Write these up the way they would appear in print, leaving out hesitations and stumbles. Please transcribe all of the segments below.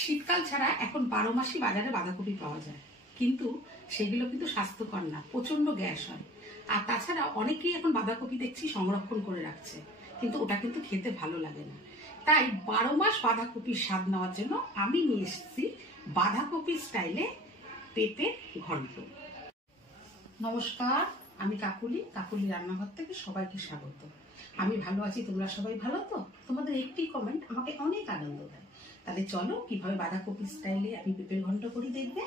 শীতকাল ছাড়া এখন 12 মাসই বাজারে বাঁধাকপি পাওয়া যায়, কিন্তু সেগুলো কিন্তু স্বাস্থ্যকর না, প্রচন্ড গ্যাস হয়। আর তাছাড়া অনেকেই এখন বাঁধাকপি দেখছি সংরক্ষণ করে রাখছে, কিন্তু ওটা কিন্তু খেতে ভালো লাগে না। তাই 12 মাস বাঁধাকপির স্বাদ নেওয়ার জন্য আমি নিয়ে এসেছি বাঁধাকপি স্টাইলে পেঁপে ঘন্ট। নমস্কার, আমি কাকুলি রান্নাঘর থেকে সবাইকে স্বাগত। আমি ভালো আছি, তোমরা সবাই ভালো তো? তোমাদের একটি কমেন্ট আমাকে অনেক আনন্দ দেয়। তাহলে চলো কিভাবে বাঁধাকপি স্টাইলে আমি পেঁপের ঘন্ট করি দেখবে।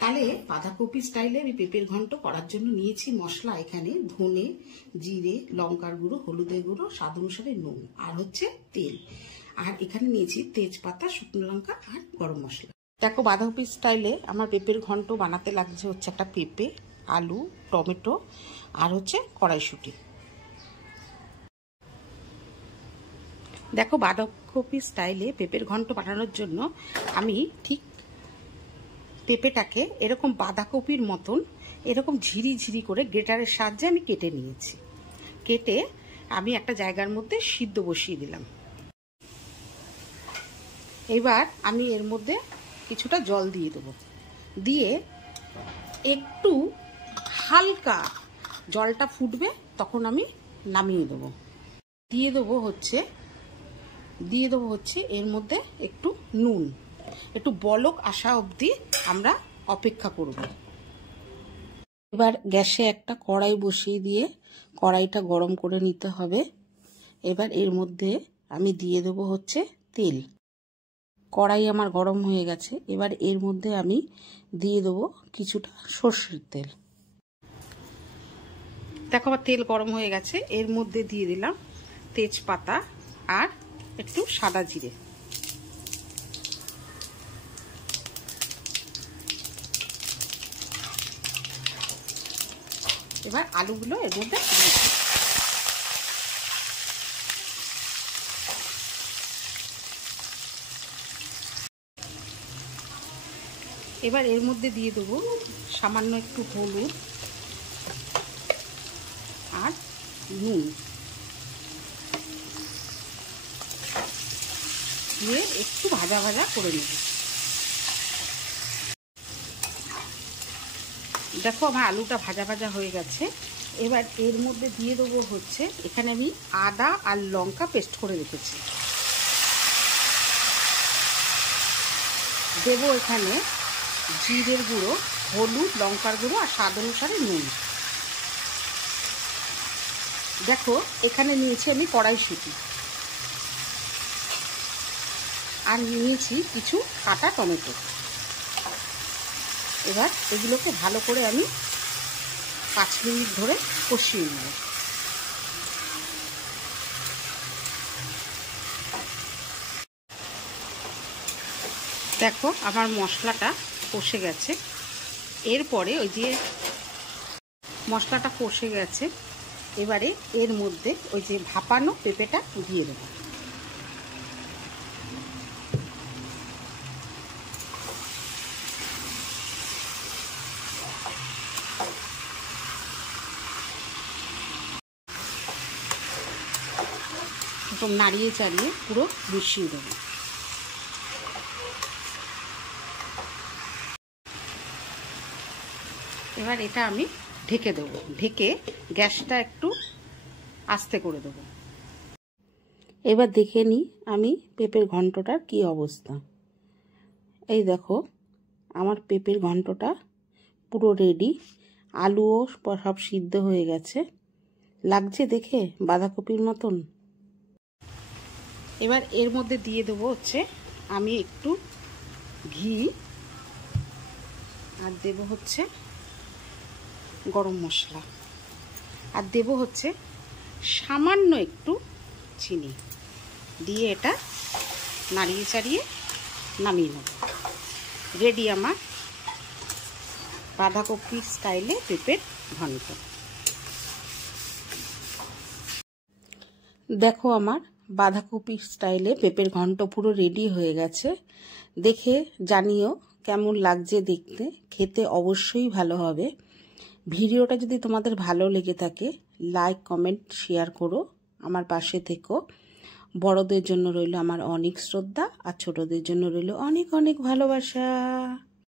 তাহলে বাঁধাকপি স্টাইলে আমি পেঁপের ঘন্ট করার জন্য নিয়েছি মশলা, এখানে ধনে, জিরে, লঙ্কার গুঁড়ো, হলুদের গুঁড়ো, স্বাদ অনুসারে নুন, আর হচ্ছে তেল। আর এখানে নিয়েছি তেজপাতা, শুকনো লঙ্কা আর গরম মশলা। দেখো বাঁধাকপি স্টাইলে আমার পেঁপের ঘন্ট বানাতে লাগছে হচ্ছে একটা পেঁপে, আলু, টমেটো আর হচ্ছে কড়াইশুঁটি। দেখো বাঁধাকপি স্টাইলে পেঁপের ঘন্ট বানানোর জন্য আমি ঠিক পেঁপেটাকে এরকম বাঁধাকপির মতন এরকম ঝিরি ঝিরি করে গ্রেটারের সাহায্যে আমি কেটে নিয়েছি। কেটে আমি একটা জায়গার মধ্যে সিদ্ধ বসিয়ে দিলাম। এবার আমি এর মধ্যে কিছুটা জল দিয়ে দেবো, দিয়ে একটু হালকা জলটা ফুটবে তখন আমি নামিয়ে দেবো। দিয়ে দেবো হচ্ছে এর মধ্যে একটু নুন। একটু বলক আসা অবধি আমরা অপেক্ষা করব। এবার গ্যাসে একটা কড়াই বসিয়ে দিয়ে কড়াইটা গরম করে নিতে হবে। এবার এর মধ্যে আমি দিয়ে দেবো হচ্ছে তেল। কড়াই আমার গরম হয়ে গেছে, এবার এর মধ্যে আমি দিয়ে দেবো কিছুটা সর্ষের তেল। দেখো আমার তেল গরম হয়ে গেছে, এর মধ্যে দিয়ে দিলাম তেজপাতা আর একটু সাদা জিরে। এবার আলুগুলো এর মধ্যে এবার এর মধ্যে দিয়ে দেবো সামান্য একটু হলুদ আর নুন, দিয়ে একটু ভাজা ভাজা করে নেব। দেখো আমার আলুটা ভাজা ভাজা হয়ে গেছে। এবার এর মধ্যে দিয়ে দেবো হচ্ছে, এখানে আমি আদা আর লঙ্কা পেস্ট করে রেখেছি। দেবো এখানে জিরের গুঁড়ো, হলুদ, লঙ্কার গুঁড়ো আর স্বাদ অনুসারে নুন। দেখো এখানে নিয়েছি আমি কড়াইশুঁটি আর নিয়েছি কিছু কাটা টমেটো। এবার এগুলোকে ভালো করে আমি 5 মিনিট ধরে কষিয়ে নেব। দেখো আমার মশলাটা কষে গেছে। এরপরে ওই যে মশলাটা কষে গেছে, এবারে এর মধ্যে ওই যে ভাপানো পেঁপেটা দিয়ে দেবো। একটু নাড়িয়ে চাড়িয়ে পুরো মিশিয়ে দেবো। এবার এটা আমি ঢেকে দেবো, ঢেকে গ্যাসটা একটু আস্তে করে দেবো। এবার দেখে নিই আমি পেঁপের ঘন্টটার কি অবস্থা। এই দেখো আমার পেঁপের ঘন্টটা পুরো রেডি, আলুও সব সিদ্ধ হয়ে গেছে, লাগছে দেখে বাঁধাকপির মতন। এবার এর মধ্যে দিয়ে দেবো হচ্ছে আমি একটু ঘি, আর দেবো হচ্ছে গরম মশলা, আর দেবো হচ্ছে সামান্য একটু চিনি, দিয়ে এটা নাড়িয়ে চাড়িয়ে নামিয়ে নেব। রেডি আমার বাঁধাকপি স্টাইলে পেঁপের ঘন্ট। দেখো আমার বাঁধাকপি স্টাইলে পেঁপের ঘন্ট পুরো রেডি হয়ে গেছে। দেখে জানিও কেমন লাগছে দেখতে, খেতে অবশ্যই ভালো হবে। ভিডিওটা যদি তোমাদের ভালো লেগে থাকে লাইক, কমেন্ট, শেয়ার করো, আমার পাশে থেকো। বড়দের জন্য রইল আমার অনেক শ্রদ্ধা, আর ছোটদের জন্য রইল অনেক অনেক ভালোবাসা।